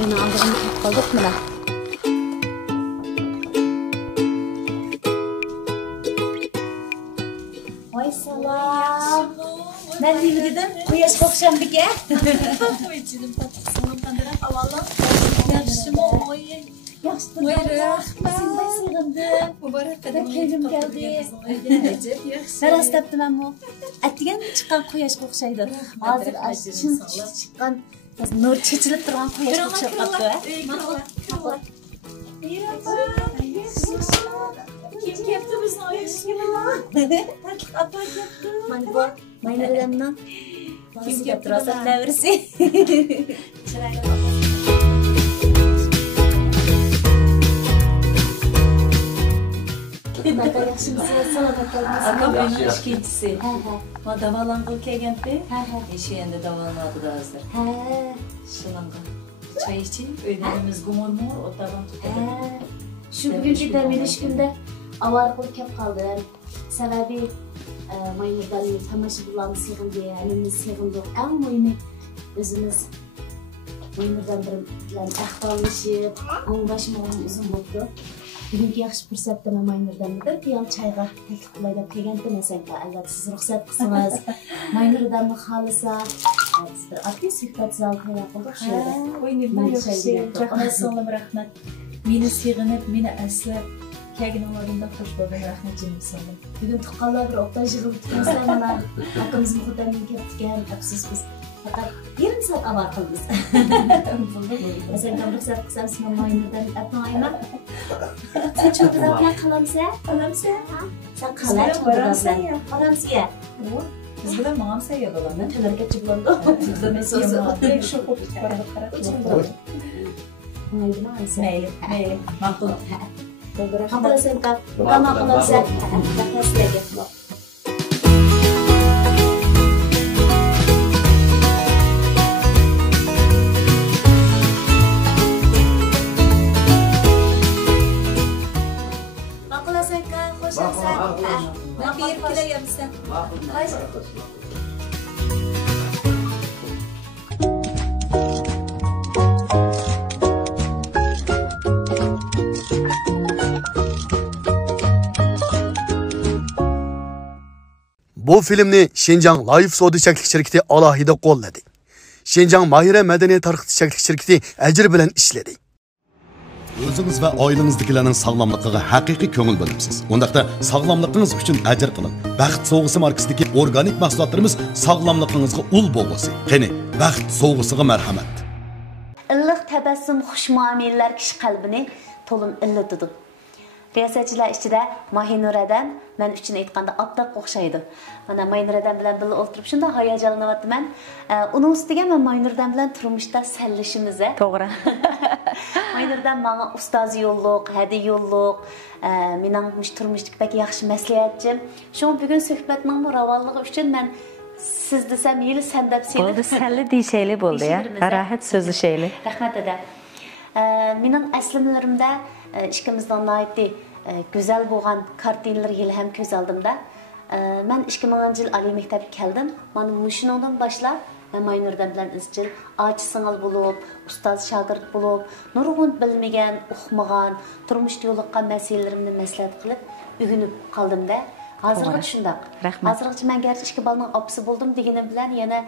Beni aldığını kaldık mı lan? Vay salam. Ben değil mi dedim? Kuyaş kokşam bir ke. Oy içidim tatlı sana tandıran havalı. Yaxşımı oy. Yaxşı. Buyurun. Sizden sığındım. Mübarek Ben keyfim geldi. Yaxşı. Ben rastaptım ben bu. Ettigen mi çıkan kuyaş kokşaydı? Hazır açın çıkan nur çeçilip duran kuyaş kokşaydı. Kim kepti bizni oyushga? Apa kepti. Mana bu maynalardan kim kepti rastaplar birisi. Naka yaxshimisiz? Salomat bo'lasiz. Aka benim ishkinchisi. Ma davolanqil kelganda, endi endi davolanadi hozir. Shunga. Çay için öğlenimiz gumurmur, otadan tutalım. Şu bugünkü demiriş günde avar kılıp kep kaldı. Sebebi maynırdan tamaşıbılarını sığındı, elimiz sığındı. En mühimi özümüz maynırdan bir ahvallaşıp, anlaşmağın uzun oldu. Bugünkü yaxşı fırsatda maynırdan bir kıyam çayga teklif kılayla kıygandı mesela. Elbette siz ruhsat kısınız. Maynırdan mı halisa? Ati sıhbat zalkı yapıldık şöyle. Oynayın yaxşı. Rahmet so'nglim rahmat. Meni sig'inib, meni aslab kelganlaringda xush bo'lgan rahmat jinim so'nglim. Bugün tuqqanlar bir oqtay yig'ilib tutgansan mana akamiz muhtamdan ketgan afsus biz faqat yarım saat avar qildik. Mesela ben ruxsat qilsam siz maynirdan atmayman. Sen cho'qida bilan qalamsan? Qalamsan? Sen qalay Qalamsan ya. Qalamsan. Biz bilan ma'am sayya bo'ladi. Talargacha bo'ladi. Bizda so'zi shu qo'p qarab. Mayli, mayli. Ma'qul. Qalamsan ka. Qama qalamsan. Taqaslarga. Ben bir kilo yemişsem. Bu filmni Şinjan Life Soda Çeklik şirketi alohida qo'lladi. Şinjan Mahira Madaniyat tarqitish Çeklik şirketi ajr bilan ishladi. O'zingiz va oilangizdagilarining sog'lomligiga haqiqiy ko'ngil bo'libsiz. Undaqda sog'lomligingiz uchun ajr qiling. Baxt sovg'isi markasidagi organik mahsulotlarimiz sog'lomligingizga ul bo'lsin. Qani, baxt sovg'isiga marhamat. Illiq tabassum, xush muomalalar kishi qalbini to'lim illatadi. Riyosatchilar ichida Mahinuradan men uchun aytganda aptaq o'xshaydi. Mana Mahinuradan bilan birga o'tirib shunda hayajonlanyapman. Uning ustiga men Mahinuradan bilan turmushda sallishimiz. To'g'ri. Mahinuradan menga ustoz yo'lliq, hadi yo'lliq, mening turmushdagi bak yaxshi maslahatchim. Shu bugun suhbatning ravonligi uchun men siz desem yili sen deb seni. Bo'ldi, salli deyishayli bo'ldi ya. Rahat so'zlashayli. Rahmat eda. Mening aslimlarimda ishimizdan naiti güzel bo'lgan kartinalar yili ham ko'z oldimda. Men 2000-yil oliy maktabga keldim. Mana shundan boshlab Maynurdan bilan izchil ochi singil bo'lib, ustoz shogird bo'lib, nurg'un bilmagan, o'qimagan, turmushda yo'liqqan masalalarimni maslahat qilib, o'rganib qoldim-da. Hozircha shundaq. Hozircha men garchi ikki bolaning opasi bo'ldim deganim bilan yana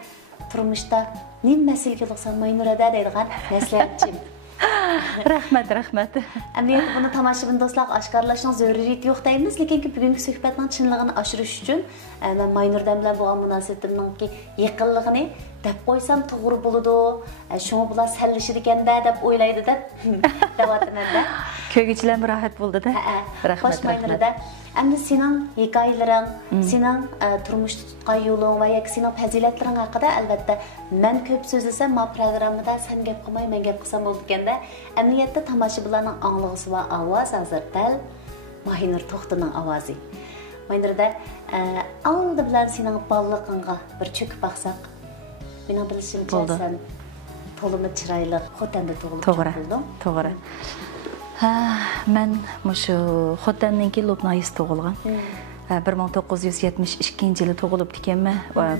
turmushda nima masalaga yo'liqsam Maynurada deydigan maslahatchim. Rahmat, rahmat. Әмниет bunu тамашабин достлар ашкарлашның зөрүриети юк дейбиз, лекин бүгүнкү сөhбәтнең чынлыгын ашырыш үчүн мен Майнурдан белән булган мөнәсәбәтемнең якынлыгын деп койсам тугры булды. Шуңа булар сәллешер икән дә дип уйлайды дип даватымын да. Көйгүчеләр рахат булды да. Рахмат, рахмат. Әмді сенің hikayelerin, senin turmuşta tutqan yolun ve senin faziletlerin hakkında elbette ben köp sözlesem ma programda sen gep qilmay men gep qilsam bo'ldi ekanda emniyatda tomoshabinlarning anglag'isi va ovoz hozir dal Mahinur To'xtining ovozi. Mahinurda aldı bilan sening balliqingga bir cho'kib baqsaq. Mening bilishimcha sen to'limi chiroyli xotanda tug'ilgan. To'g'ri. Ben şu Xotan'nınki Lubnayız doğulgan. 1972 yılı doğulup dikenme.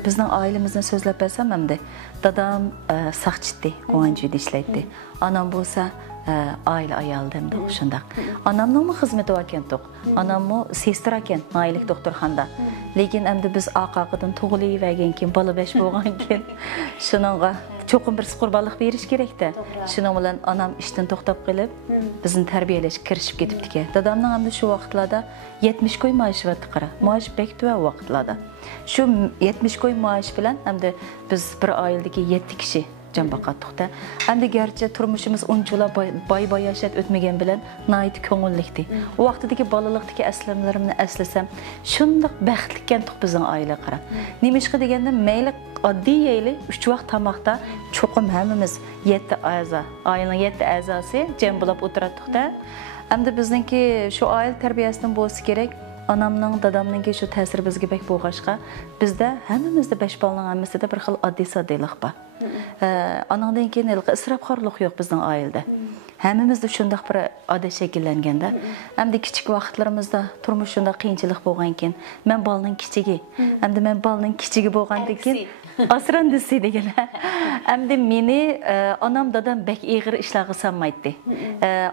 Bizden ailemizden sözlep etsem hem de dadam sağçıttı, qoğancıydı işleydi. Anam bolsa aile ayaldı hem de hoşunda. Anamның mı hizmeti varken toq. Anam mı sestiraken ailelik doktorxanda. Lekin hem de biz aqaqıdan doğuluyu vergenken, balı beş boğanken şununla çoxum bir qurbanlıq beriş kerekdi. Şunun bilan anam işten to'xtab qilib, bizni tarbiyalash kirishib ketibdi. Dadamning ham shu vaqtlarda 70 koy maaşı vatdi qara. Maaş bek tuva vaqtlarda. Shu 70 koy maaş bilan hamda biz bir oiladagi 7 kishi jon boqatdiq-da. Hamda gerçi turmushimiz unchula bay yashab o'tmagan bilan nayt ko'ngillikdi. O vaqtdagi bolalikdagi aslamlarimni eslasam, shundoq baxtli ekandik bizning oila qara. Nimishqa deganda mayli oddiy yeyli 3 vaqt tamoqda cho'qim hammamiz 7 a'zo, ailening 7 a'zosi jam bo'lib o'tiradiq-da. Hamda bizningki shu oila tarbiyasidan bo'lsa kerak. Anamның, dadamnыңki shu ta'sir bizga bek bo'lg'ashqa, bizda hammamizda 5 bolaning hammasida bir xil oddiy-soddiylik bor. Anamdan keyin isrofxorlik yo'q bizning oilada. Hammamizda shunday bir odat shakllanganda, hamda kichik vaqtlarimizda turmush shunday qiyinchilik bo'lgan ekan, men bolaning kichigi, hamda men bolaning kichigi bo'lgandan keyin asrandisi deganlar. Hamda meni onam dadam bek ig'ir ishlarga solmaydi.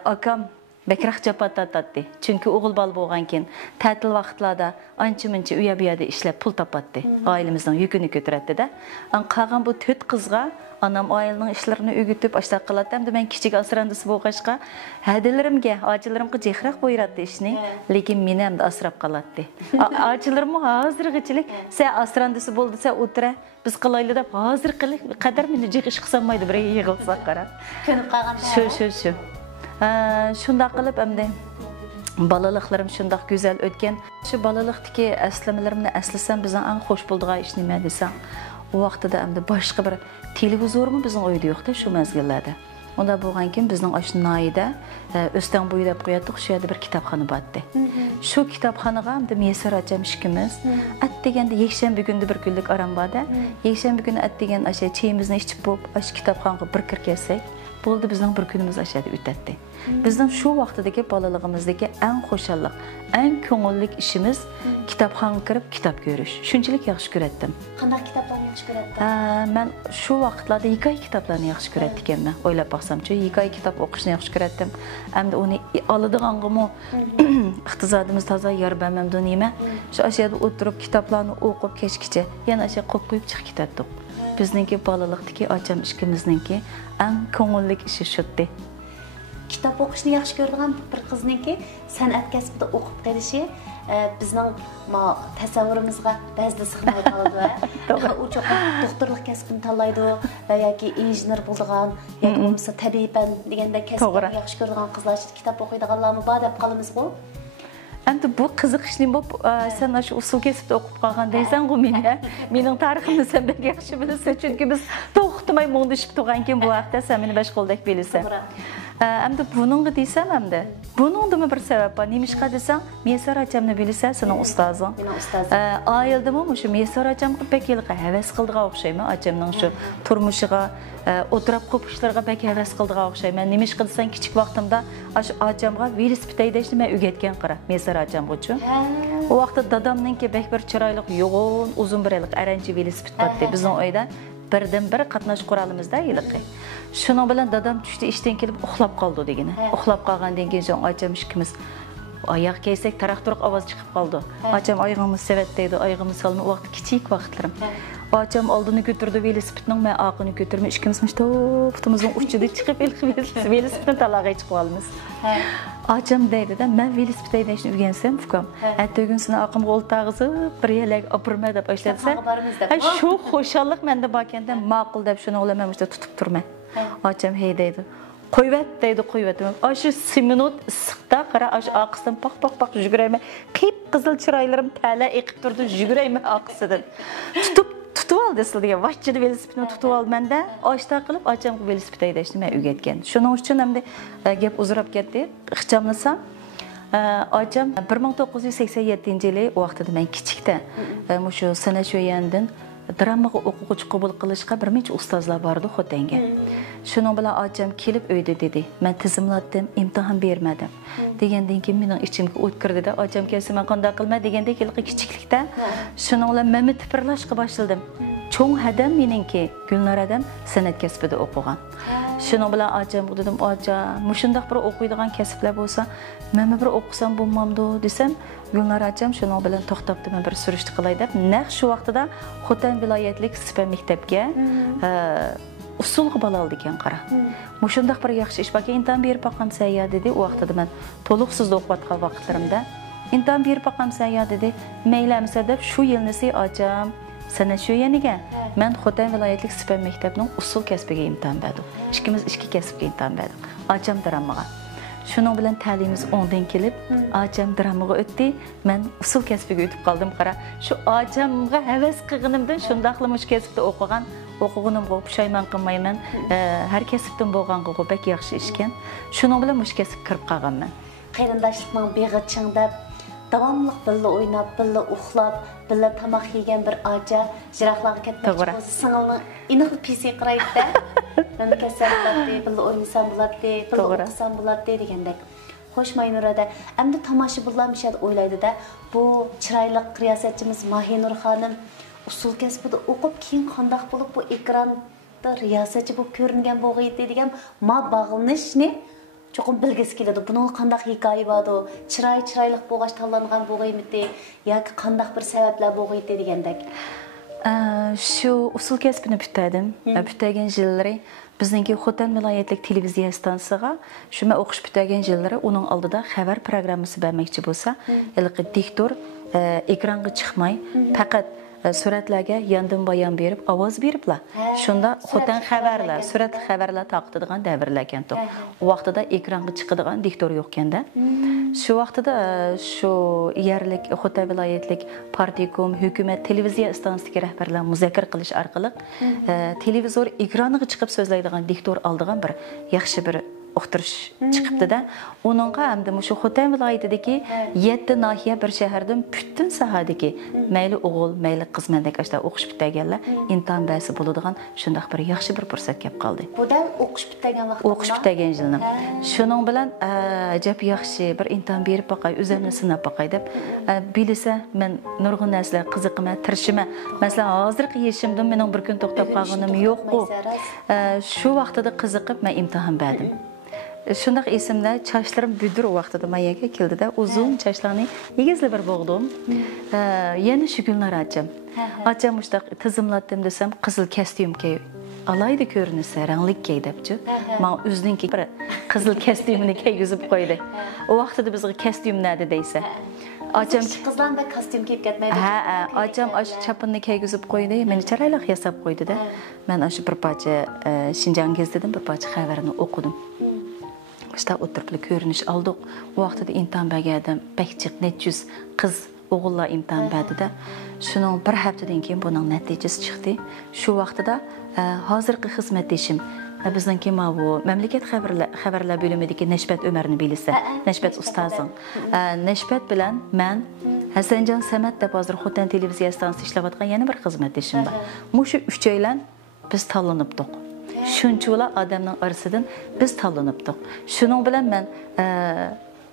Akam Bekrak japatatdi. Çünkü oğul bal bo'lganken, ta'til vaqtlarda ancha-muncha uya bu yerda ishlab pul topatdi. Ailemizning yukini ko'taradi-da. Qolgan bu 4 qizga anam ailening ishlarini o'gitib, ashta qiladi. Hamda men kichik asrandisi bo'lg'ashqa, hadilarimga, ojilarimga jehrak bo'yratdi ishni, lekin meni ham asrab qoladi. Ojilarim hozirgachilik, "Sen asrandisi bo'ldi, sen o'tira, biz qilayli" deb hozir qadar meni jiqish qilmaydi, bir yig'ilsa qara. Ko'nib qolganda. Shu. Şunda qilib hamda balaliklarim shundoq go'zal o'tgan. Shu balalikdagi aslamalarimni aslasam, bizning eng xush bo'ldigan ish nima desam, u vaqtida hamda boshqa bir televizormi bizning uyda yo'qda shu mezgillarda. Onda bo'lgankin bizning oshnoyida o'stan bo'yi deb qo'yatdik, shu yerda bir kitobxona bor-edi. Shu kitobxonaga hamda Mesar acham ishkimiz at deganda yakshanba kuni bir kunlik aram bor-da. Yakshanba kuni at degan o'sha chayimizni ichib bo'lib, o'sha kitobxonaga bir kirib kelsak, bo'ldi bizning bir kunimiz ashada o'tadi. Bizning shu vaqtdagi bolaligimizdagi eng xo'shallik, eng ko'ngillik ishimiz kitobxonaga kirib kitob ko'rish. Shunchalik yaxshi ko'ratdim. Qanday kitoblarni yaxshi ko'ratdingiz? Men shu vaqtlarda hikoya kitoblarni yaxshi ko'rar ekanman. O'ylab baqsam-chi, hikoya kitob o'qishni yaxshi ko'ratdim. Hamda uni oladiganmi iqtisodimiz toza yor bermamdi nima. Shu ashada o'tirib kitoblarni o'qib kechgacha yana o'sha qo'yib qo'yib chiqib ketdik. Bizningki bolalikdagi ocham ishkimizningki eng ko'ngillik ishi shuddi. Kitap o'qishni yaxshi ko'radigan bir qizningki san'at kasbida o'qib qolishi bizning tasavvurimizga ba'zida sig'may qoladi. U cho'qim doktorlik kasbini tanlaydi va yoki injener bo'ladigan yoki bo'lmasa tabiiy fan deganda kasbni yaxshi ko'radigan qizlar kitap o'qiydiganlarmi bor deb qolamiz-ku. Endi bu qiziqishli bo'lib, sen shu usul kasbda o'qib qolgan deysan-ku meni. Mening tariximni sen bek yaxshi bilasan, chunki biz to'xtamay mo'ndishib turgankin bu vaqtda sen meni bashqoldek bilasan. Endi buningga desam hamda, buningda bir sabab bor. Nimishqa desam, Mesar achamni bilasan, sening ustozing. Mening ustozim. Oildimi shu Mesar achamga bek yilqa havas qildigan o'xshayman. Achamning shu turmushiga, o'tirib qo'pishlarga bek havas qildigan o'xshayman. Nimishqa desam, kichik vaqtimda shu achamga velosiped haydashni men o'rgatgan qara. Mesar acam uchun. O vaqtda dadamninki bek bir chiroyli, yo'g'on, uzun bir yillik aranchi velosiped bor-edi bizning uyda. Birdan bir qatnash quralimizda yiliqi. Shuning bilan dadam tushdi ishdan kelib uxlab qoldi degani. Uxlab qolgandan keyin so'ng acham ishkimiz oyoq kiysak taraq-turuq ovoz chiqib qoldi. Acham oyog'imiz sevat deydi, oyog'imiz solma vaqt kichik vaqtlarim. Acam aldığını götürdü velosipedinin, ben ağını götürme. İkimiz putumuzun uçuda çıkıp velosipedin talağa çıkıp alımız. Acam deydi de, ben velosipedayı işini öğrensem, fukam. Hatta gün sonra ağım qol tağızıp, bir yerler apırma da başladıysa, şu hoşallık mende bakende maqul dep şunu olamam işte tutup durma. Acam hey deydi. Qoyvat deydi, qoyvat. Aşı 1 minut ısıqda qara aş aqısdan paq жүгірәйме. Qip qızıl çıraylarım tələ eqib durdu, жүгірәйme aqısıdan. Tutup aldı degan. Vaqtida velosipedni tutup aldı menda. Aşta qilib acam velosipedda haydashni men o'rgatgan. Shuning uchun hamda gap uzrab ketdi. Ixchamlasam acam 1987-yili vaqtida men kichikda shu sanashoyandan dramaga o'quvchi qabul qilishga bir necha ustozlar bordi Xotanga. Shuning bilan acam kelib uyda dedi. Men tizimlatdim, imtihon bermadim. Degandan keyin mening ichimga o't kirdida, acam kelsa men qanday qilma degandek kichiklikda shuning bilan men tipirlashga boshladim. Cho'ng hadam meningki Gulnor adam san'at kasbida o'qigan. Shuning bilan acam dedim, acam, mushundaq bir o'qiydigan kasblar bo'lsa, men bir o'qisam bo'lmamdi desam, Gulnor acam shuning bilan to'xtabdi, men bir surishti qilay deb, naq shu vaqtida Xotan viloyatlik Sipa maktabga usulga bala oldi ekan qara. Mushundaq bir yaxshi ish baka imtihon berib boqam sayya dedi. U vaqtida men to'liqsiz o'qiyotgan vaqtlarimda imtihon berib boqam sayya dedi. Maylamsa deb shu yilnisi acam sana shu yaniga men Xotan viloyatlik Sipa maktabining usul kasbiga imtihon berdim. Ikkimiz ikki kasbga imtihon berdik. Acam dramaga. Shuning bilan ta'limimiz 10dan kelib, acam dramaga o'tdi. Men usul kasbiga o'tib qoldim qara. Shu acamga havas qilganimdan shundaqla mush kasbda o'qiganimga pushaymon qilmayman. Har kasbdan bo'lganga bak yaxshi ishkan. Shuning bilan mush kasbga kirib qolganman. Qarindoshlikning beg'ichingda davamlıq birlə oynab, birlə uxlab, birlə tamaq yegan bir aca jiroqlarga ketmoqchi bo'lsa, singilning iniq pisi qiraydi. Meni kasal bo'ladi, birlə o'ynasam bo'ladi, birlə o'qisam bo'ladi degandek. Xo'sh Maynurada, endi tomoshabinlar mishad o'ylaydi-da, bu chiroyli riyosatchimiz Mahinur xonim usul kasbida o'qib, keyin qandoq bo'lib bu ekranda riyosatchi bo'lib ko'ringan bo'g'aydi degan ma bog'lanishni cho'qim bilgisi keladi. Buning qanday hikoya bordi? Chiroyli bo'g'ash tanlangan bo'g'aymidi yoki qanday bir sabablar bo'g'aydi degandek. Shu usul kasbini bitadim. Bitagan yillari bizningki Xotan viloyatlik televiziya stansiyasiga shu men o'qish bitagan yillari uning oldida xabar programmasi bermoqchi bo'lsa, ilqi diktor ekranga chiqmay, faqat suratlarga yandan bayon berib, ovoz beriblar. Shunda Xotan xabarlar, suratli xabarlar taqdidigan davrlar ekan. U vaqtida ekranga chiqadigan diktor yo'q ekanda. Shu vaqtida shu yerlik Xotan viloyatlik partikom, hukumat televiziya stansiyasiga rahbarlar muzokara qilish orqali televizor ekraniga chiqib so'zlaydigan diktor oldigan bir yaxshi bir o'qtirish chiqibdi-da. Uningga hamda shu Xotan viloyatidagi 7 nahiya bir shahardan butun sahadagi mayli o'g'il, mayli qiz mendek ashta o'qish bitaganlar imtihon bersa bo'ladigan shundaq bir yaxshi bir fursat kelib qoldi. Bu da o'qish bitagan vaqtda. O'qish bitagan yilni. Shuning bilan ajab yaxshi bir imtihon berib boqay, o'zimni sinab boqay deb bilsa men nurg'un narsalar qiziqima, tirishima. Masalan, hozirgi yeshimdan mening bir kun to'xtab qolganim yo'q-ku. Shu vaqtida qiziqib men imtihon berdim. Shundaq esimda chochlarim budur vaqtida mayaga keldida uzun chochlarni egizli bir bo'g'dim. Yana shu Gulnor acam. Acam mushtaq tizimlatdim desam qizil kostyum kiy. Alayda ko'rinsa ranglik kiy debchi. Men o'zimniki bir qizil kostyumni kiygizib qo'ydi. O vaqtida bizga kostyum nadi deysa. Acam qizlar da kostyum kiyib ketmaydi. Acam ash chapinni kiygizib qo'ydi. Meni chiroyli yasab qo'ydi-da. Men ash bir parcha Shinjang gezdidim, bir parcha xabarini o'qidim. İşte oturuplu görünüş aldık. O vaxtda imtihan bəgədim. Bəkçik, netcüz qız, oğullar imtihan bədi də. Şunun bir həftədən keyin bunun nəticəsi çıxdı. Şu vaxtda hazırki xizmətdeşim bizningki bu məmləkət xəbərlər bölümündəki Nəşbət Ömərni bilirsə, Nəşbət ustazın. Nəşbət bilan mən Həsəncan Səməd də hazır Xotan televiziya stansiyasında işləvatqan yeni bir xizmətdeşim var. Muşu 3 aylan biz tanlanıbdıq. Şunçular adamның arasından biz tanlanıbdıq. Şunun bilan mən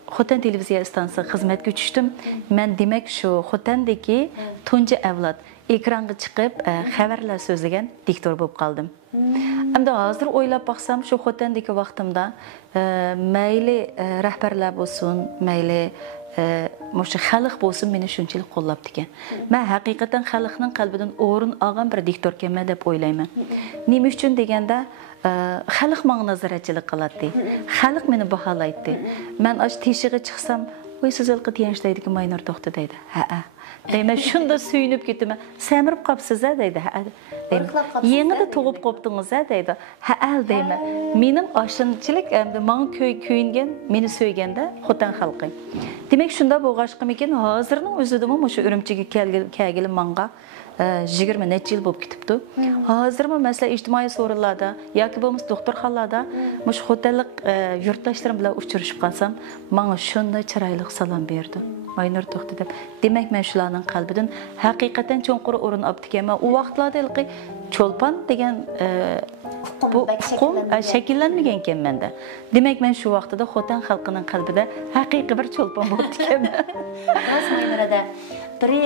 Xotan televiziya stansiyasına xizmətə düşdüm. Mən demək şu Xotandakı tunji avlod ekranga chiqib xabarlar so'zlagan diktor bo'lib qoldim. Hem de hazır oylab baxsam, şu xotandagi vaqtimda mayli rahbarlar bo'lsin, mayli Moşu xalq bo'lsin meni shunchalik qo'llabdi ekan. Men haqiqatan xalqning qalbidan o'rin olgan bir diktorkanman deb o'ylayman. Nima uchun deganda xalq menga nazoratchilik qiladi. Xalq meni baholaydi. Men ash teshiga chiqsam, "Voy siz ilqi tiyanchlaydi Maynur to'xta" deydi. Ha. Deyman shunda suyunib ketaman. Samirib qopsiz deydi. Ha. Yengida tug'ib qopdingiz deydi. Ha deyman. Mening oshunchilik endi menga ko'yingan, meni so'yganda xotin xalqi. Demek shunda bo'lg'ashqimikin hozirning o'zida shu Urumchiga kelgili menga 20 necha yil bo'lib ketibdi. Hozirmi masalan ijtimoiy so'rinlarda yoki bo'lmasa doktorxonalarda shu xotinlik yurtdoshlarim bilan uchrashib qolsam, menga shunday chiroyli salom berdi. Maynur to'xta deb. Demak, men shularning qalbidan haqiqatan cho'nqur o'rin olib ekanman. U vaqtlarda ilqi cho'lpon degan shakllanmagan ekan menda. Demak, men shu vaqtida xotin xalqining qalbida haqiqiy bir cho'lpon bo'lib ekanman. Rost Maynurada biri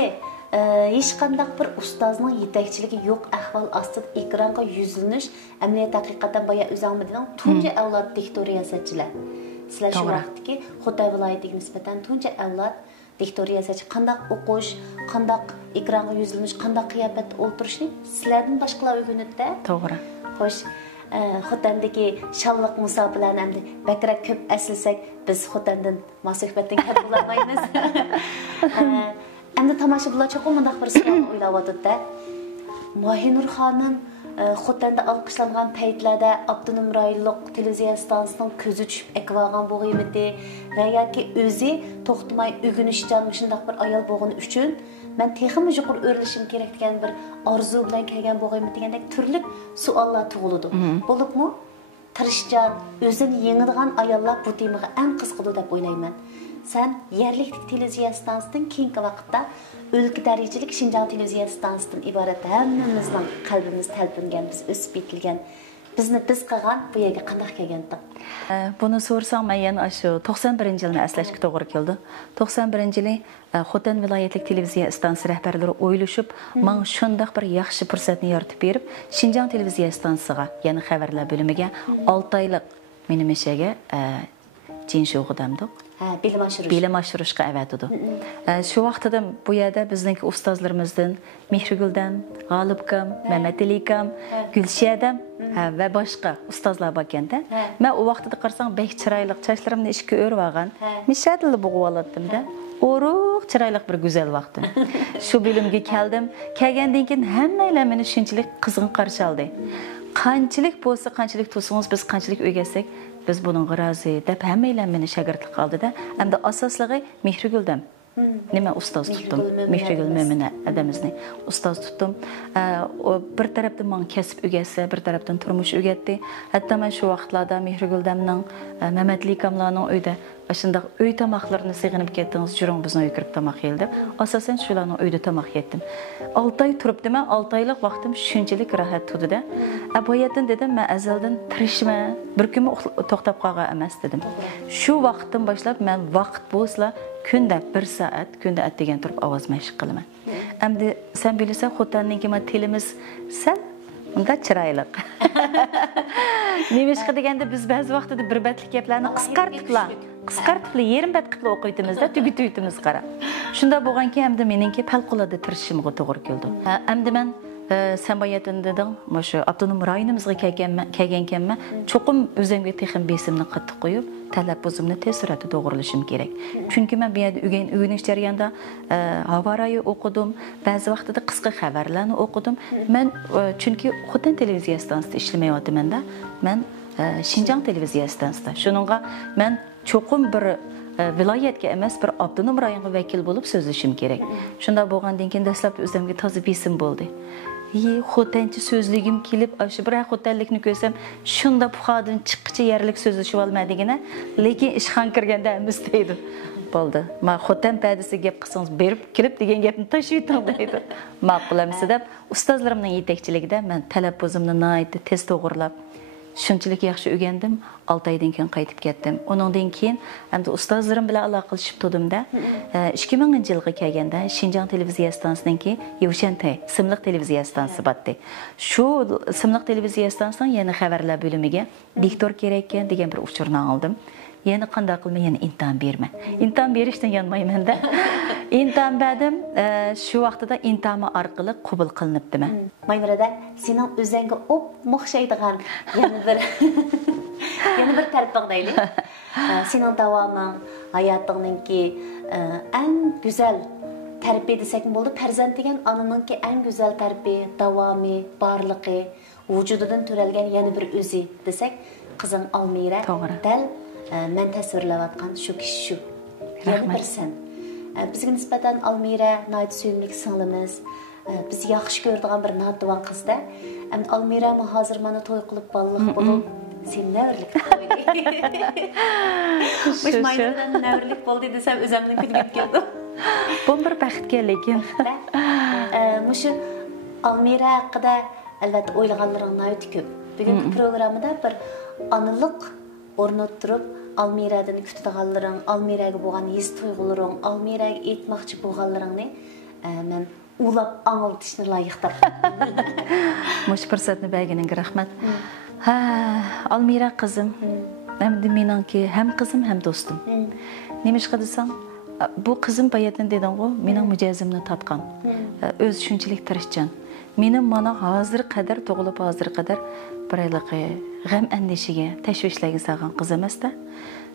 hech qanday bir ustozning yetakchiligi yo'q ahvol ostida ekranga yuzlanish amaliyat haqiqatan boya o'zingizning tunji avlod diktor riyosatchilar. Sizlar shu vaqtdagi Xotay viloyatiga nisbatan tunji avlod diktor riyosatchi qanday o'qish, qanday ekranga yuzlanish, qanday qiyofatda o'tirishni sizlardan boshqalar o'rganadi-da. To'g'ri. Xo'sh, Xotandagi shalliq musobalarni endi bakrak ko'p asilsak, biz Xotandan ma'suhbatdan kab bo'lmaymiz. Endi tomoshabinlar cho'qim bundaq bir savol o'ylayotdi-da. Mahinur xonim Xotanda alqishlangan paytlarda Abdunum rayonluq televiziya stansiyasining ko'zi tushib ekvagan bo'g'imidi va yoki o'zi to'xtamay o'rganishchan shundaq bir ayol bo'lgani uchun men texnik yuqori o'rlashim kerak degan bir orzu bilan kelgan bo'g'imidi degandek turli savollar tug'iladi. Bo'libmi? Tirishchan, o'zini yengadigan ayollar bu temaga eng qiziqadi deb o'ylayman. Sen yerlik televiziya stansiyasidan keyingi vaqtda o'lka darajalik Şinjan televiziya stansiyasidan iborat hammamizning qalbimiz talpingan, biz o'sib yetilgan, bizni biz qilgan bu yerga qanday kelgandik? Buni so'rsam men yana shu 91-yilni eslashga to'g'ri keldi. 91-yili Xotan viloyatlik televiziya stansiyasi rahbarlari o'ylashib, men shunday bir yaxshi fursatni yaratib berib, Şinjan televiziya stansiyasiga, ya'ni xabarlar bo'limiga 6 oylik meni meshaga jinshi o'qidimdik. Bilim aşırışqa əvədidir. Şu vaxtda bu yerdə bizdeki ustozlarimizdan Mehriguldan, G'olibkam, Mehmetlikam, Gulshadam və başqa ustozlar bakanda. Mən o vaxtda qarasam bək chiroyli, çaşlarımni ishga o'rib olgan, mishadilni bo'g'ib olatdim-da. O'ruq chiroyli bir go'zal vaqtim. Shu bilimga keldim. Kelgandan keyin hammalar meni shunchalik qizg'in qarshi oldi. Qanchalik bo'lsa, qanchalik to'singiz, biz qanchalik o'rgatsak, biz bunun razı deb hammalar meni shogirdlik qildi-da. Hamda asosligi Mehriguldan. Nima ustoz tutdim. Mehrigul Mo'mina adamizni ustoz tutdim. Bir tarafdan men kasb o'rgatsa, bir tarafdan turmush o'rgatdi. Hatto men shu vaqtlarda Mehriguldamning Mehmetlikamlarning uyda aşında öy tamaklarını sığınıp gettiniz, jurong bizni uy kirib tamak yedi. Asasen shularning uyda tamak yetdim. 6 oy turibdim, 6 oylik vaqtim shunchalik rahat turdi-da. Bu yerdan dedim, men azaldan tirishma, bir kun to'xtab qolgan emas dedim. Shu vaqtdan boshlab men vaqt bo'lsa, kunda 1 soat, kunda degan turib ovoz mashq qilaman. Endi sen bilirsan, Xotanning tilimiz sal unda chiroyli. Nemishqa deganda biz ba'zi vaqtda bir batlik gaplarni qisqartib yarim bat qilib o'qiytimizda, tugitimiz qara. Shunda bo'lganki, hamda meningki palqulada tirishimga to'g'ri keldi. Hamda men sen bayatın dedim, şu Abdunum rayonimizga kelganman, cho'qim o'zimga texim besimni qattiq qo'yib, talaffuzimni tez sur'atda to'g'rilashim kerak. Chunki men bu yerda o'rganish jarayonida havo rayi o'qidim, ba'zi vaqtida qisqa xabarlarni o'qidim. Men chunki Xotan televiziya stansiyasida ishlamayapman-da, men Şinjan televiziya stansiyasida. Shuningga men cho'qim bir viloyatga emas, bir Abdunum rayoniga vakil bo'lib so'zlashim kerak. Shunda bo'lgandan keyin dastlabda o'zimga toza besim bo'ldi. Xotancha so'zligim kelib, shu bir xotanlikni ko'rsam, shunda buxodan chiqqicha yerlik so'zlashib olmadigina, lekin ishxon kirganda mustaydi. Bo'ldi. Men xotan pardasi gap qilsangiz berib kelib degan gapni tashiydim deydi. Ma'qulamsiz deb ustozlarimning yetakchiligida men talaffuzimni nihoyatda tez to'g'rilab, Shunchalik yaxshi o'rgandim. 6 oydan keyin qaytib ketdim. Ondan keyin hamda ustozlarim bilan aloqalashib turdimda 2000-yilga kelganda Şinjan televiziya stansiyasiniki Yevshentay ismli televiziya stansiyasi batdi. Shu ismli televiziya stansiyasining yana xabarlar bo'limiga diktor kerak ekan degan bir uchurni oldim. Yana qanday qilma, yana imtihon berma. Imtihon berishdan yanmayman-da. İmtihan berdim. Şu vaqtida imtihon orqali qabul qilinibdimi? Maymurada sening o'zingga o'xshaydigan yana bir tarafdan deyli. Sening davoming, hayotingning eng go'zal tarbiya desak bo'ldi. Farzand degan onaning eng go'zal tarbiya, davomi, borligi, vujudidan turalgan yana bir o'zi desak, qizing Almira dal men tasvirlayotgan shu kishi shu. Yana bir sen. Bizga nisbatan Almira nayt suyumlik singlimiz, biz yaxshi ko'radigan bir notvan qizda. Almira hozir mana to'y qilib balliq bo'lib, sen navrlik qildi. Mush maydadan navrlik bo'ldi desam o'zimning kulgim keldi. Bu bir baxtga lekin. Mush Almira haqida albatta o'ylaganlaring nayt ko'p. Bugungi programmada bir anılık o'rnab turib Almiradan kutadiganlaring, Almiraga bo'lgan his tuyg'ularing, Almiraga aytmoqchi bo'lganlaringni men ulab anglitishni loyiq topdim. Mush fursatni berganinga rahmat. Ha, Almira qizim. Endi meningki ham qizim, ham do'stim. Nima ish qilsam, bu qizim bayatdan dedim-ku, mening mijozimni topgan. O'z shunchalik tirishchan. Meni mana hozir qadar tug'ilib hozir qadar bir ayliqi g'am andishiga, tashvishlarga solgan qiz emas-da.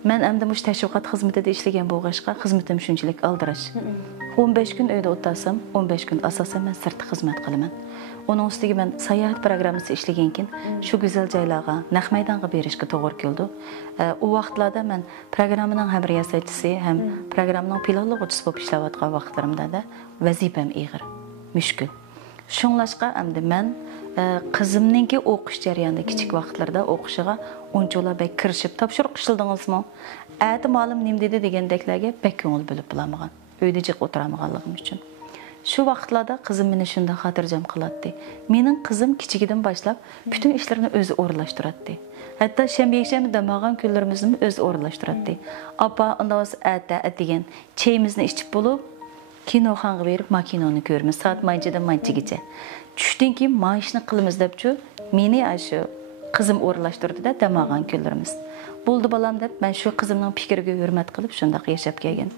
Men endi mush tashviqot xizmatida ishlagan bo'lg'ashqa xizmatim shunchalik aldirash. 15 kun uyda o'tirsam, 15 kun asosan men sirtda xizmat qilaman. Onun ustiga men sayohat programmasi ishlagankin, shu go'zal joylarga, naq maydonga berishga to'g'ri keldi. U vaqtlarda men programmaning ham riyosatchisi, ham programmaning pilotlovchisi bo'lib ishlayotgan vaqtlarimda vazifam ig'ir, mushkul. Shunlashqa endi men qizimninki o'qish jarayonida kichik vaqtlarda o'qishiga unchalar bek kirishib topshiriq qildingizmi? Ati ma'lum nim dedi degandeklarga bek ko'ngil bo'lib bilamagan. Uyda jiq o'tiramaganligim uchun. Shu vaqtlarda qizim meni shunda xotirjam qiladi. Mening qizim kichigidan boshlab bütün ishlarni o'zi o'rinlashtiradi. Hatto shanba-yakshanba damagan kunlarimizni o'zi o'rinlashtiradi. Apa undan ata degan chayimizni ichib bo'lib kinoxonga berib makinoni ko'ramiz. Soat manchadan manchigacha. Tushdan keyin maishni qilamiz debchu meni shu qizim o'rinlashtirdi-da damagan kunlarimiz. Bo'ldi balam deb men shu qizimning fikriga hurmat qilib shunday yashab kelgan.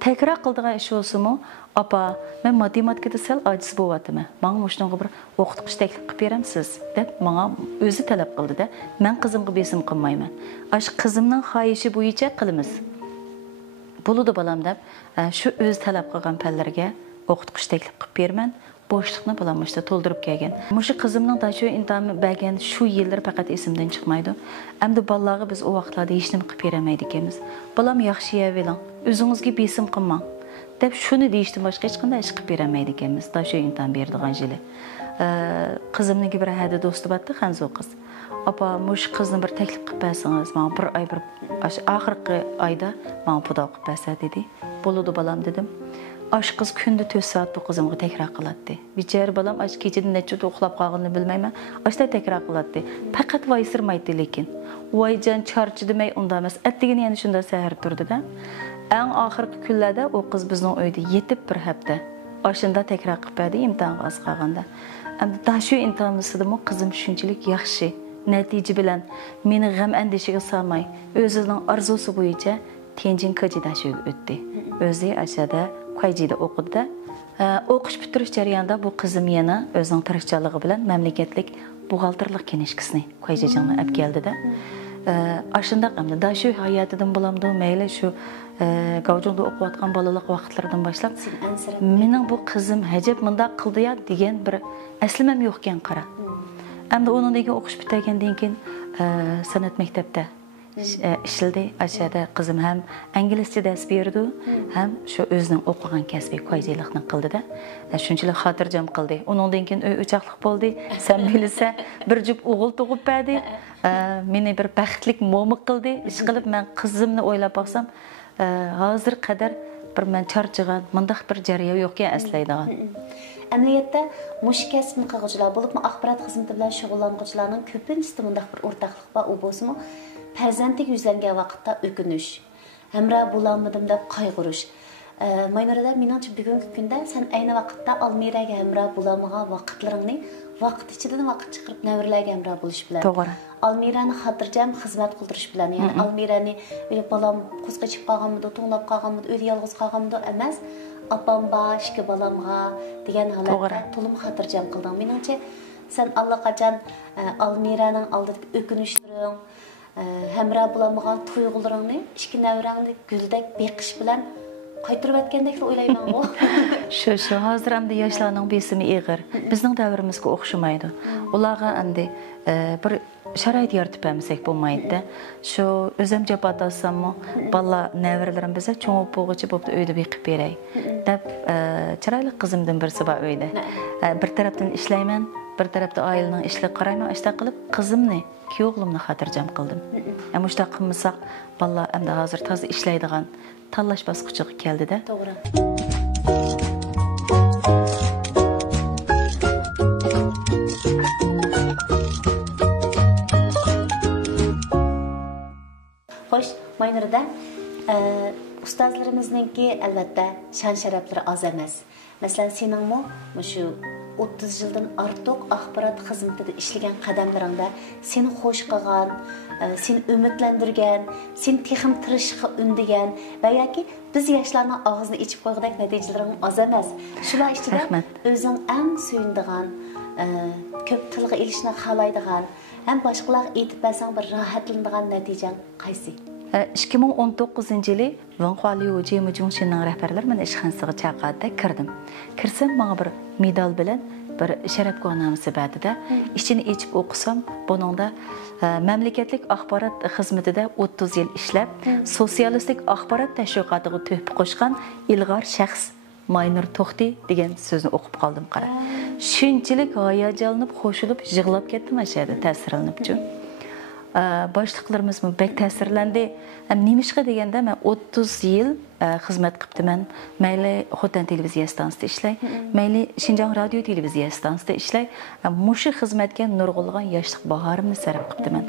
Tekrar qildigan ish olsa-mu, apa, men matematikada sal ojiz bo'lyapman. Menga mushunga bir o'qitqish taklif qilib beramsiz deb menga o'zi talab qildi-da, men qizimga besim qilmayman. Ash qizimning xohishi bo'yicha qilamiz. Bo'ldi balam deb shu o'z talab qilgan fanlarga o'qitqish taklif qilib berman. Boşluqni bilanmışda to'ldirib kelgan. Mushu qizimning dashu imtihon bergan shu yillar faqat esimdan chiqmaydi. Endi bolalarga biz o vaqtlarda hech nima qilib beramaydi ekanmiz. Bolam yaxshi yeveling, o'zingizga besim qilmang deb shuni deyishdan boshqa hech qanday ish qilib beramaydi ekanmiz. Dashu imtihon berdigan yili. Qizimning bir hadi do'sti batdi, Xanzo qiz. Apa, mush qizni bir taklif qilib bersangiz, men bir oy bir oxirgi oyda men pudo qilib bersa dedi. Bo'ldi balam dedim. Aş qız kunda 4 saat bu qizimga takrar qiladi. Bichar balam ash kechidan necha uxlab qolganini bilmayman. Ashda takrar qiladi. Faqat voysirmaydi lekin. Voyjan charchi demay unda emas. Atdigini yana shunda sahar turdi-da. Eng oxirgi kunlarda o qiz bizning uyda yetib bir hafta. Ashunda takrar qilib berdi imtihonga az qolganda. Endi dashu imtihonimizda qizim shunchalik yaxshi natija bilan meni g'am andishiga solmay, o'zining orzusi bo'yicha Tianjin Kajidashuga o'tdi. O'zi ashada Qayjida o'qidi. O'qish bitirish jarayonida bu qizim yana o'zining tirikchiligi bilan mamlakatlik buxgalterlik kenishkisini Qayjijingni olib keldi-da. Ashunda qamda dashu hayotidan bo'lamdi, mayli shu Gavjongda o'qiyotgan bolalik vaqtlaridan boshlab mening bu qizim hajab munda qildi-ya degan bir aslimam yo'q ekan qara. Endi uningdagi o'qish bitirgandan keyin san'at maktabida ishildi. Aşağıda qizim ham inglizcha ders berdi, ham shu o'zining o'qigan kasbiy qo'yjilikni qildi-da. Shunchalik xotirjam qildi. Uningdan keyin uy o'choqlik bo'ldi. Sen bilsa bir jup o'g'il tug'ib berdi. Meni bir baxtlik mo'mi qildi. Ish qilib men qizimni o'ylab baqsam, hozir qadar bir men charchagan, mundaq bir jarayon yo'q ekan aslaydigan. Əməliyyatda muş kəsbini qılğıcılar bo'lib, axborot xizmati bilan shug'ullanuvchilarning ko'pincha bundaq bir o'rtaqlik bor, u bo'lsa-mu farzandiga yuzlangan vaqtda o'kinish, hamroh bo'lolmadim deb qayg'urish. Maynurada meningcha bugungi kunda sen ayni vaqtda Almiraga hamroh bo'lolmagan vaqtlaringni vaqt ichidan vaqt chiqarib navralarga hamroh bo'lish bilan. To'g'ri. Almirani xotirjam xizmat qildirish bilan, ya'ni Almirani o'ylab balam qo'zg'achib qolganmidi, to'nglab qolganmidi, o'zi yolg'iz qolganmidi emas, opam bor, ikki balamga degan holatda to'lim xotirjam qilding. Meningcha sen allaqachon Almiraning oldida o'kinishlaring, hamroh bo'lolmagan tuyg'ularingni ikki navrangni guldek beqish bilan qaytirib o'tgandek o'ylayman u. Shu hozir hamda yoshlarning besimi ig'ir. Bizning davrimizga o'xshamaydi. Ularga endi bir sharoit yaratib bermasak bo'lmaydi. Shu o'zim javob olsammi, balla navralarim biza cho'ngib bo'g'ichi bo'lib uyda beqib beray deb chiroyli qizimdan birisi bor uyda. Bir tarafdan ishlayman, bir tarafda oilaning ishlariga qarayman, ishda qilib qizimni, kuyovlimni xotirjam qildim. Ammo shunday qilmasak, balla endi hozir toza ishlaydigan tanlash bosqichiga keldi-da. To'g'ri. Xo'sh, Maynurda ustozlarimizningki albatta shon sharaflari oz emas. Masalan, seningmi shu 30 yildan ortiq axborot xizmatida ishlagan qadamlaringda seni xush qilgan, seni umidlantirgan, seni texim tirishga undigan va yoki biz yoshlarning og'zini ichib qo'ygan natijalaring oz emas. Shular ichida o'zing eng suyundigan, ko'p tilga ilishni xohlaydigan, ham boshqalar aytib bersang bir rohatlanadigan natijang qaysi? 2019-yili Vanxuali Uji Mujungshinning rahbarlari meni ishxonasiga chaqirdi, kirdim. Kirsam menga bir medal bilan bir sharaf ko'rnamasi berdida, ichini ichib o'qisam, buningda mamlakatlik axborot xizmatida 30 yil ishlab, sotsialistik axborot tashviqotiga tuhfa qo'shgan ilg'or shaxs Maynur To'xti degan so'zni o'qib qoldim qara. Shunchalik hayajonlanib, qo'shilib, yig'lab ketdim ashada ta'sirlanibchi. Boshliqlarimiz bek ta'sirlandi. Nemishqa deganda men 30 yil xizmat qilibman. Mayli Xotan televiziya stansiyasida ishlay, mayli Shinjong radio televiziya stansiyasida ishlay. Mushu xizmatga nurg'ulg'an yoshlik bahorimni sarf qilibman.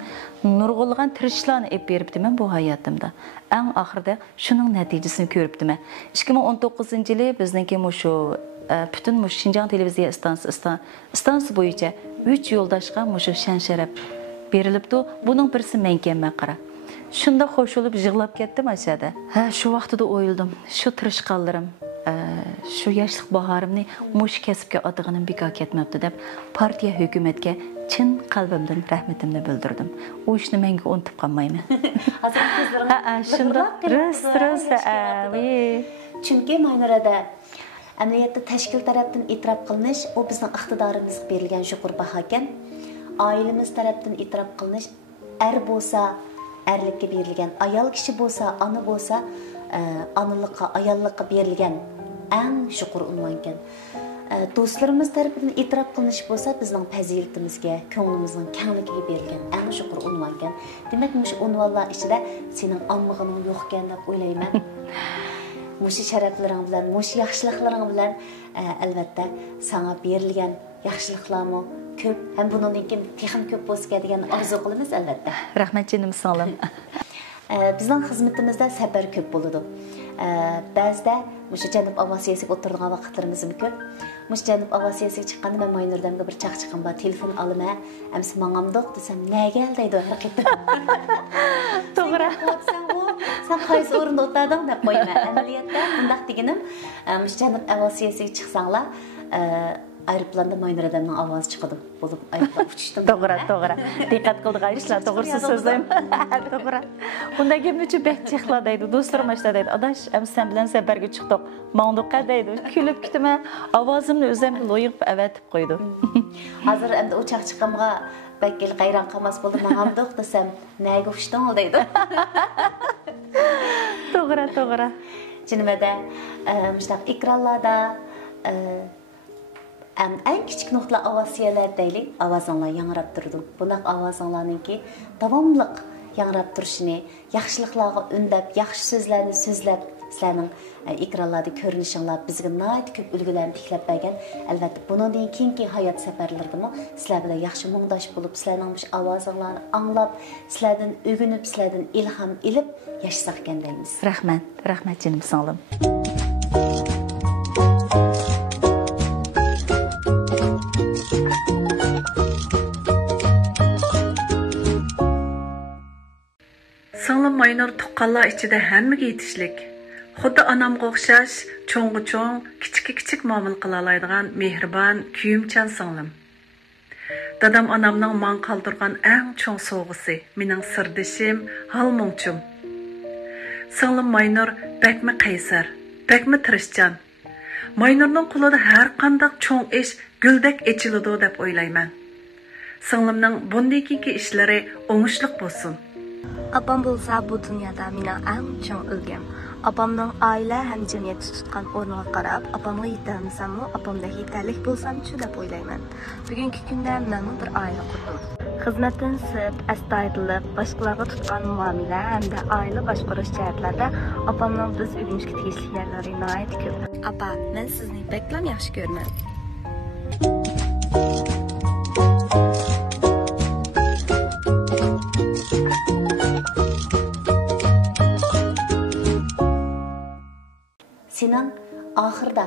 Nurg'ulg'an tirishlarni olib beribman bu hayotimda. Eng oxirida shuning natijasini ko'ribman. 2019-yili bizningki mushu butun mushu Shinjong televiziya stansiyasi bo'yicha 3 yo'ldoshga mushu shon sharaf berilibdi. Buning birisi menga qara. Shunda qo'shilib yig'lab ketdim ashada. Shu vaqtida o'yildim. Shu tirishqanlarim, shu yoshlik bahorimni mush kasbga otig'inim bekor ketmabdi deb partiya hukumatga chin qalbimdan rahmatimni bildirdim. U ishni menga unutib qolmayman. Hozir qizlarim shunda rost. Chunki Maynurada amaliyotda tashkil tarafdan e'tirof qilinish, u bizning iqtidorimizga berilgan yuqori baho ekan. Ailemiz tarafdan e'tirof qilinish, er bo'lsa erlikka berilgan, ayol kishi bo'lsa, ona bo'lsa, onalikqa, ayollikqa berilgan eng yuqori unvon ekan. Do'stlarimiz tarafından e'tirof qilinish bo'lsa, bizning fazilatimizga, ko'nglimizning kengligiga berilgan eng yuqori unvon ekan. Demak, shu unvonlar ichida sening ommig'ining yo'q ekan deb o'ylayman. Mush sharaflaring bilan, mush yaxshiliklaring bilan albatta sana berilgan yaxshiliklarmi ko'p, ham bundan keyin texim ko'p bo'lsa degan orzu qilamiz albatta. Rahmat jinim singlim. Bizning xizmatimizda safar ko'p bo'ladi. Ba'zida mush janub avasiyasiga o'tirgan vaqtlarimiz ko'p. Mush janub avasiyasiga chiqqanda men Maynurdamga bir chaqchiqim bor, telefon olaman, amsi mangamdoq desam, "Nega deydi haqiqatan?" To'g'ri. Sen qaysi o'rinda o'tirding deb qo'yman. Amaliyotda bundaq deganim, mush janub avasiyasiga chiqsanglar, aeroplanda Maynurdamning ovozi chiqadi. Bo'lib aeroplan uchishdim. To'g'ri. Diqqat qildigan ishlar to'g'risi so'zlayman. To'g'ri. Bunday gapni uchun bek chexla deydi. Do'stlarim ashta deydi. Adash, sen bilan safarga chiqdik. Mangduqqa deydi. Kulib kitaman. Ovozimni o'zim loyiq avatib qo'ydi. Hozir endi uchoq chiqimga bakil qayron qilmas bo'ldi. Mangduq desam, nega uchding deydi. To'g'ri. Jinimada mushtaq ekranlarda eng kichik nuqtalar avasiyalar deylik, ovozinglar yangrab turdi. Bunaqa ovozinglarningki davomliq yangrab turishini, yaxshiliklarga undab, yaxshi so'zlarni so'zlab, sizlarning ekranlarda ko'rinishinglar bizga nihoyat ko'p ulgularni tiklab bergan. Albatta, bundan keyingi hayot safarlaridami sizlar bilan yaxshi muңdosh bo'lib, sizlarning bu ovozinglarni anglab, sizlardan o'rganib, sizlardan ilhom olib yashasak ekan deymiz. Rahmat jinim singlim. Singlim Maynur tuqqanlar ichida hammaga yetishlik. Xuddi anamga o'xshash, cho'ng, kichik muomala qila oladigan mehribon, kuyimchan singlim. Dadam anamning man qoldirgan eng cho'ng sovg'isi, mening sirdishim, halmo'ngchim. Singlim Maynur bakmi qaysar, bakmi tirishchan. Maynurning qo'lida har qanday cho'ng ish guldek echiladi deb o'ylayman. Singlimning bundagi ishlari o'ngishli bo'lsin. Apam bo'lsa bu dunyoda mening eng cho'ng o'lgim. Apamning oila ham jamiyatda tutgan o'rniga qarab, apamga yetolmasammi, apamdek yetarlik bo'lsam-chi deb o'ylayman. Bugungi kunda men bir oila qurdim. Xizmatdan sip, astoydillik, boshqalarga tutgan muomala hamda oila boshqarish jihatlarida apamning biz o'rganishga tegishli yerlari nihoyat ko'p. Apa, men sizni beklam yaxshi ko'raman. Senin ahırda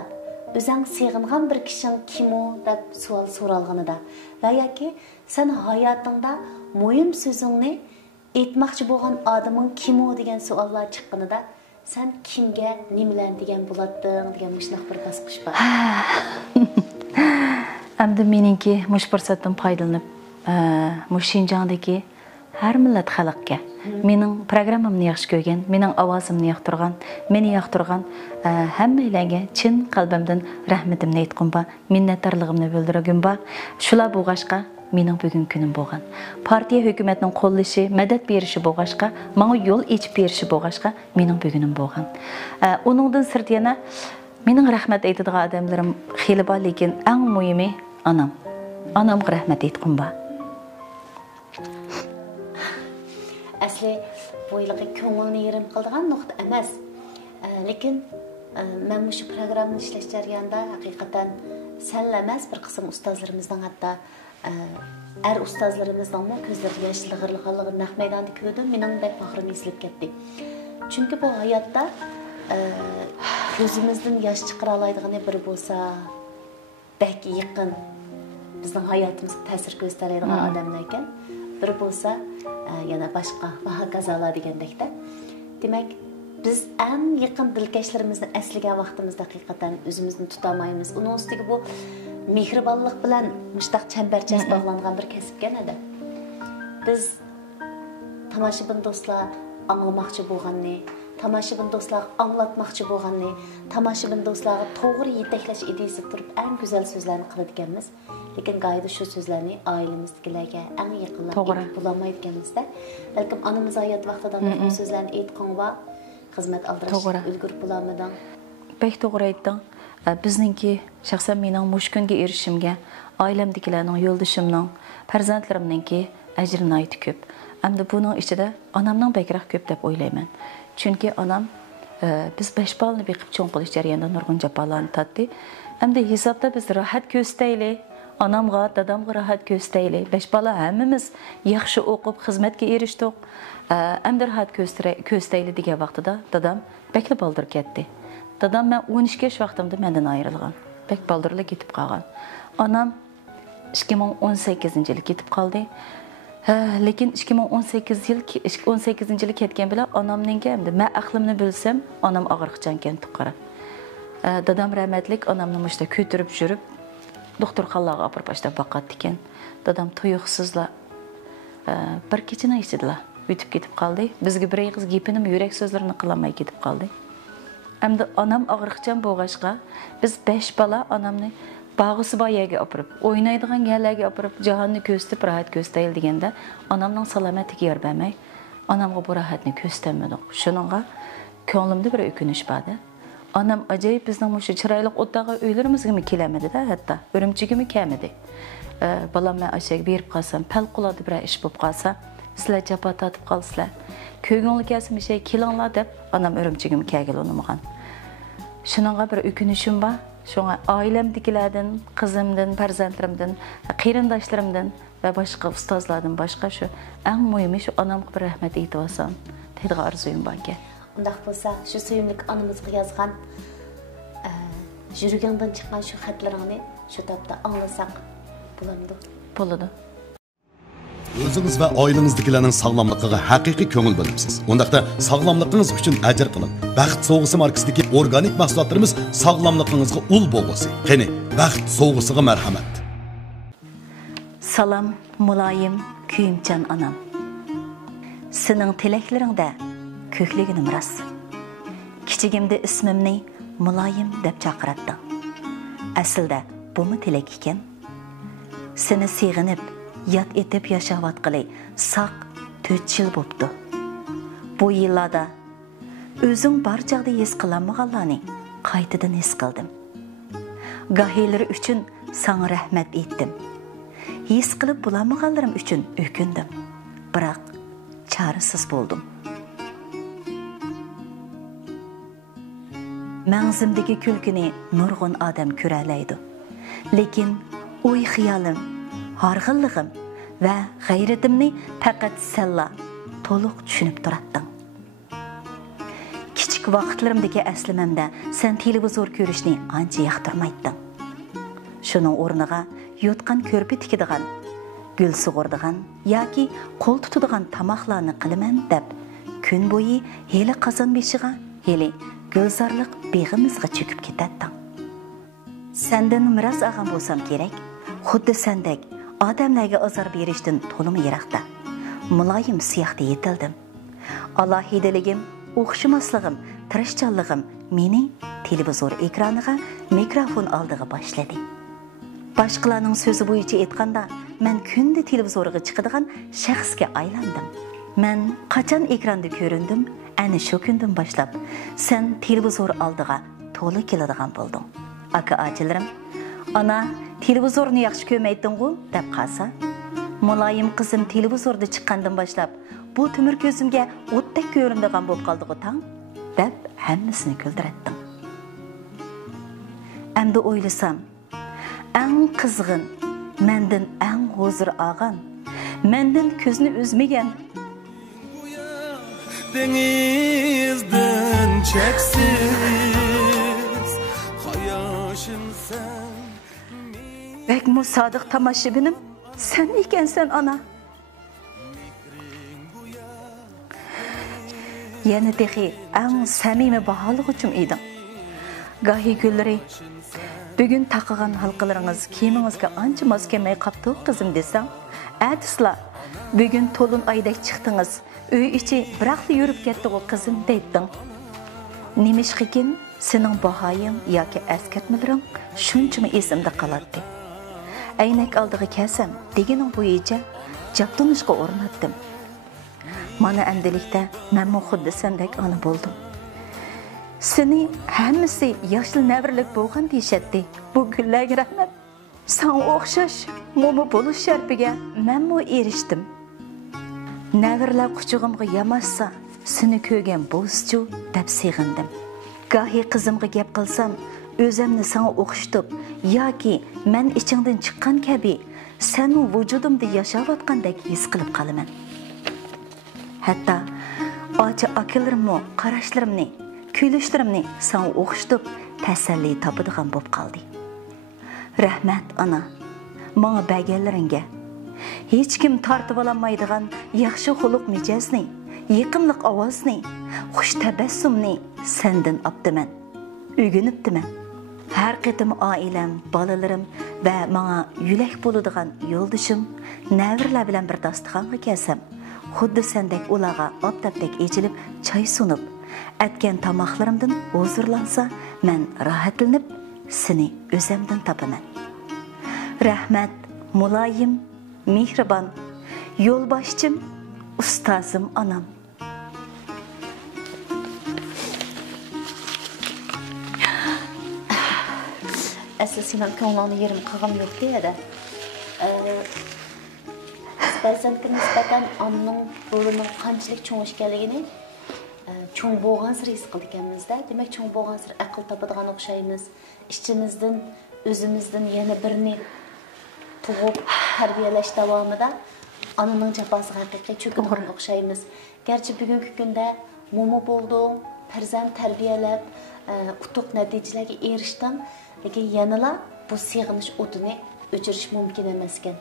özün sevgin bir kişinin kim o deb sual soralğanıda ve ya ki sen hayatında mühim sözünü etmekçi bo'lgan adamın kim o degan suallar çıqqanıda sen kimge nimeler degan bo'lading degan müşnaq bir basqış var. Endi meningki mush fursatdan foydalanib, mush Şinjandagi har millat xalqqa mening programmamni yaxshi ko'rgan, mening ovozimni yoqtirgan, meni yoqtirgan hammalarga chin qalbimdan rahmatimni aytqim bor, minnatdorligimni bildirgim bor. Shular bo'lg'ashqa mening bugun kunim bo'lgan. Partiya hukumatning qo'llashi, madad berishi bo'lg'ashqa, menga yo'l ochib berishi bo'lg'ashqa mening bugunim bo'lgan. Uningdan sirt yana mening rahmat aytadigan odamlarim xili bor, lekin eng muhimi anam. Anamga rahmat aytqim bor. Asli bu yılki ko'ngilni yerim qildigan nuqta emas. Lekin men bu programmani ishlash jarayonida haqiqatan sanla emas bir qism ustozlarimizdan hatto ustozlarimizning ko'zlari yoshlig'irlig'ini naq maydonda ko'rdim. Mening bek bag'rim esilib ketdi. Chunki bu hayotda ko'zimizdan yosh chiqara oladigan biri bo'lsa, bek yaqin bizning hayotimizga ta'sir ko'rsatadigan odamlar ekan. Bir bo'lsa yana boshqa va hokazolar degandekda. Demak, biz eng yaqin dilkashlarimizni aslagan vaqtimizda haqiqatan o'zimizni tuta olmaymiz. Uning ustiga bu mehribonlik bilan mushtaq chambarchas bog'langan bir kasbgan edi. Biz tomoshabin do'stlar anglamoqchi bo'lganni, tomoshabin do'stlar anglatmoqchi bo'lganni, tomoshabin do'stlarga to'g'ri yetaklash ideyasi turib eng go'zal so'zlarni qiladiganmiz. Lekin gayda şu sözlerini ailemizdekilerge en yakınlar bulamaydı kendimizde. Belki anımız hayat vaxtadan bu sözlerini aytqan va xizmat aldırış ülgürüp bulamadan. Pek doğru aytdın. Bizninki şahsen mening mush kunga erishimga, ailemdekilarning, yo'ldashimning, farzandlarimninki ajri nihoyat ko'p. Hamda buning ichida onamning bekroq ko'p deb o'ylayman. Chunki onam biz 5 balni beqib cho'ng qilish jarayonida nurg'un jafolarni tatdi. Hamda hisobda biz rohat ko'staylik. Anamga, dadamga rahat ko'staylik. 5 bola hammamiz yaxshi o'qib, xizmatga erishdik. Hamda rahat ko'staylik degan vaqtida dadam bekli baldir ketdi. Dadam men 12 yosh vaqtimda mendan ayrilgan. Bek baldirli ketib qolgan. Anam 2018-yil ketib qoldi. Lekin 2018-yil ketgan bilan onamninki hamda men aqlimni bilsam, onam og'riqchan ekan tuqqara. Dadam rahmatlik onamni mushta ko'tirib yurib doktorxonaga olib borib baqatdi ekan. Dadam tuyuqsizla bir kechani ichida o'tib ketib qoldi. Bizga bir og'iz gapini, yurak so'zlarini qilmay ketib qoldi. Hamda onam og'riqchan bo'lg'ashqa biz 5 bola onamni bag'isi bor yerga olib borib, o'ynaydigan yerlarga olib borib, jahonni ko'zitib rahat ko'stayil deganda onamning salomatiga yor bermay, onamga bu rahatni ko'rsatmadik. Shuningga ko'nglimda bir o'kinish bor. Anam acayip bizning mushu chiroyli o'tdaga uylarimizga kelamadi-da, hatto Urumchiga kelmadi. Balam men ashak berib qolsam, palqulada bir ish bo'lib qolsa, sizlar japa tatib qolsizlar. Köygünlü kelsin bir şey kilanglar deb anam örümçigim kelgel onumgan. Şununğa bir ökünüşüm var. Şuna ailemdekilerden, kızımdan, farzandlarimdan, qeyrindoshlarımdan ve başka ustazlardan başka şu en mühimi şu anamga bir rahmet aytib olsam deydigan arzuyum barki. Undaq bo'lsa, shu suyimlik onamizga yozgan yuragingdan chiqqan shu xatlaringni shu topda anglasak bo'lamdi. Bo'ladi. O'zingiz va oilangizdagilarning sog'lomligiga haqiqiy ko'ngil bo'libsiz. Undaqda sog'lomligingiz uchun ajr qiling. Baxt sovg'isi markasidagi organik mahsulotlarimiz sog'lomligingizga ul bo'lsin. Qani, baxt sovg'isiga marhamat. Salam, mulayim, kuyimchan anam. Sening tilaklaringda ko'kliginim rost. Kichigimda ismimni mulayim deb chaqiratding. Aslida bumi tilak ekan. Seni sig'inib yat etib yashayotg'ili saq 4 yil bo'pti. Bu yillarda o'zing barchada his qilmaganlarni qaytadan his qildim. Gahilari uchun sana rahmat etdim. His qilib bulamaganlarim uchun o'kindim. Biroq çaresiz bo'ldim. Mağzımdaki külkini nurgun adam körelaydı. Lekin oy xiyalim, hargınlığım ve gayretimni fakat sella toluq düşünüp durattın. Kichik vaqtlarimdagi aslimamda sen televizor ko'rishni ancha yoqtirmayding. Shuning o'rniga yotgan ko'rpa tikadigan, gul sug'urdigan yoki qo'l tutadigan tamoqlarni qilaman deb kun bo'yi heli qozon beshiga, heli gulzorliq beg'imizga cho'kib ketading. Sendan miroz olgan bo'lsam kerak, xuddi sendek odamlarga azor berishdan to'limi yiroqda. Muloyim siyoqda yetildim. Alohidaligim, o'xshamasligim, tirishchanligim meni televizor ekraniga, mikrofon oldiga boshladi. Boshqalarning so'zi bo'yicha aytganda, men kunda televizorga chiqadigan shaxsga aylandim. Men qachon ekranda ko'rindim, ana shu kundan boshlab sen televizor oldiga to'la keladigan bo'lding. Aka-achilarim, ana televizorni yaxshi ko'rmayding-ku deb qalsa, muloyim qizim televizorda chiqqandan boshlab bu temir ko'zimga o'tdek ko'rinadigan bo'lib qoldi-ku tang deb hammasini kuldiratdim. Endi o'ylasam, eng qizg'in, mendan eng huzur olgan, mendan ko'zni uzmagan denizden çeksiz hayaşım sen. Bek musadık tamaşibinim sen ekensen ana. Yeni dehi en samimi bahalık üçün idin. Gahi gülleri, bugün takıgan halkalarınız kiminizge anca maskemeye kaptık kızım desem, adisla bugün tolun aydak çıktınız, öy içi bıraklı yürüp gettik o kızım deydin. Nemişkikin senin bahayın yoki esketmelerin şunçumı esimde kaladı. Aynak aldığı kesem degenin boyunca captanışqa ornattım. Mana endilikte men xuddi sendek ana buldum. Seni hammasi yaşlı nevrlik bo'lgan deyishadi. Bu gullarga rahmat. Sana o'xshash mo'mi bo'lish sharpiga menmo erishdim. Nevrlar quchug'imga yamashsa, seni ko'rgan bo'zchu deb seg'indim. Gahi qizimga gap qilsam, o'zimni sana o'xshatib yoki men ichingdan chiqqan kabi seni vujudimda yashayotgandek his qilib qolaman. Hatta ocha akalarimni, qarashlarimni, kulishlarimni sana o'xshatib tasalli topadigan bo'lib qoldi. Rahmat ana, menga berganlaringga. Hech kim tortib olmaydigan yaxshi xuluq mijozni, yiqimliq ovozni, xush tabassumni sendan opdiman. O'rganibdiman. Har qitim oilam, bolalarim va menga yulak bo'ladigan yo'ldishim, navrlar bilan bir dasturxonga kelsam, xuddi sendek ularga optapdek echilib choy sunib, atgan tomoqlarimdan huzurlansa, men rohatlanib, seni o'zimdan topaman. Rahmat, muloyim, mehribon, yo'lboshchim, ustozim onam. Asıl senin ko'nglingni yerim qilg'im yo'q deydi. farzandga nisbatan onaning rolining qanchalik cho'ng ekanligini cho'ng bo'lgan sir his qildik ekanmizda. Demak, cho'ng bo'lgan sir aql topadigan o'xshaymiz. Ichimizdan, o'zimizdan yana birini tug'ib tarbiyalash davomida onaning jafosiga haqiqiy cho'kadigan o'xshaymiz. Garchi bugungi kunda momo bo'ldim, farzand tarbiyalab, utuq natijalarga erishdim, lekin yanala bu sig'inish o'tini o'chirish mumkin emas ekan.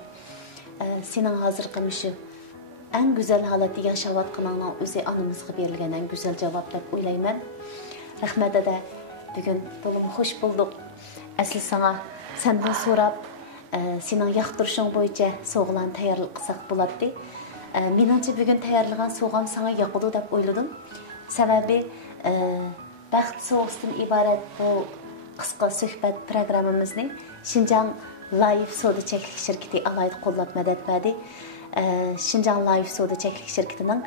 Sening hozir qilmishi eng go'zal holatda yashayotganingning o'zi onamizga berilgan eng go'zal javob deb o'ylayman. Rahmat dada, bugun to'lim xush bo'ldik. Asli sana sendan so'rab, sening yoqtirishing bo'yicha sovg'alarni tayyorlab qilsak bo'ladi. Menimcha bugun tayyorlagan sovg'am sana yoqadi deb o'yladim. Sababi baxt so'g'isidan iborat bu qisqa suhbat programmamizning Xinjiang Life Soda Cheklik şirketi alayda qo'llab madad berdi. Xinjiang Life Soda Cheklik şirketining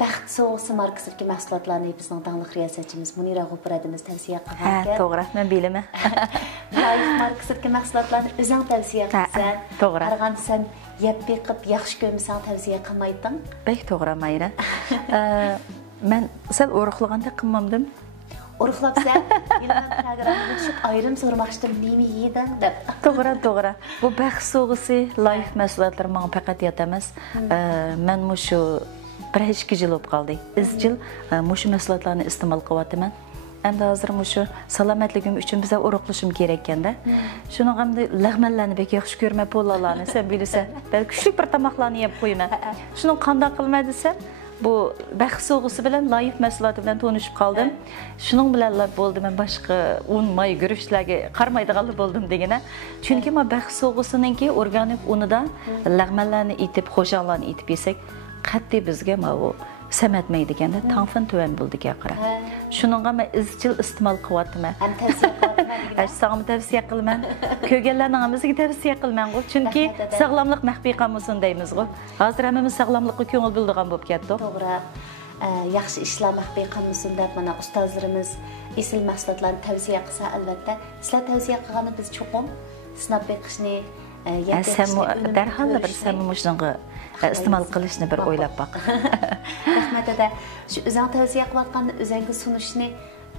baxt so'g'isi markasidagi mahsulotlarni bizning dangliq riyosatchimiz Munira G'o'piradimiz tavsiya qilgan. Ha, to'g'ri, men bilaman. Life markasidagi mahsulotlarni o'zing tavsiya qilsan. To'g'ri. Qarag'an sen yeb beqib yaxshi ko'rmasang tavsiya qilmayding. Bek to'g'ri Mayra. Men sal o'riqlaganda qilmamdim. Urug'labsan, yana programmaga tushib ayrim so'ramoqchidim, nima yeding deb. To'g'ri. Bu baxt so'g'isi Life mahsulotlari menga faqat yot emas. Men mushu 1-2 yil bo'lib qoldi. Izchil mushu mahsulotlarni iste'mol qilyapman. Endi hozir mushu salomatligim uchun biza uruqlashim kerak ekanda. Shuning hamda lag'manlarni bek yaxshi ko'rmay bo'lalarni sen bilsan. Balki kuchli bir tomoqlarni yeb qo'yaman. Shuni qanday qilmay desam, bu baxt so'g'isi bilan Life mahsuloti bilan tanishib qoldim. Shuning bilan bo'ldi, men boshqa un, may, guruchlarga qarmaydigan bo'ldim degana. Chunki men baxt so'g'isininki organik unidan lag'manlarni etib, xo'jalarni etib yesak, qat'iy bizga bu samatmaydi ekanda, tanfin tuvan bo'ldi qara. Shuningga men izchil iste'mol qilyapman. Ham tavsiya qilaman. Sog'im tavsiya qilaman. Ko'rganlarning hamisiga tavsiya qilaman. Chunki sog'lomlik maxfiy qolmasin deymiz-ku. Hozir hammamiz sog'lomlikqa ko'ngil bildigan bo'lib ketdi. To'g'ri. Yaxshi ishlar maxfiy qolmasin deb mana ustozlarimiz esil mahsulotlarni tavsiya qilsa, albatta, sizlar tavsiya qilgani biz cho'qim sinab beqishni, darhol bir samimishni iste'mol qilishni bir o'ylab boq. Rahmat dada, shu o'zing tavsiya qilayotgan o'zingga sunishni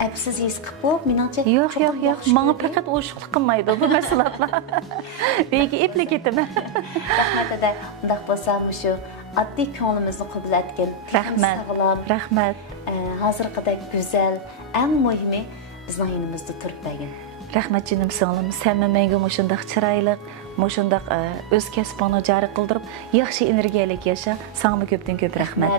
absiz his qilib qo'yib, meningcha yo'q. Menga faqat o'shiqlik qilmaydi bu mahsulotlar. Begi iplik etaman. Rahmat dada, undaq bo'lsa, shu oddiy ko'nglimizni qabul etgan. Rahmat. Hozirgidek go'zal, eng muhimi bizning yonimizda turibdi. Rahmat jinim singlim, sen menga mushundaq chiroyli, mushundaq o'z kasbini jari qildirib, yaxshi energiyalik yasha. Sanga ko'pdan ko'p rahmat.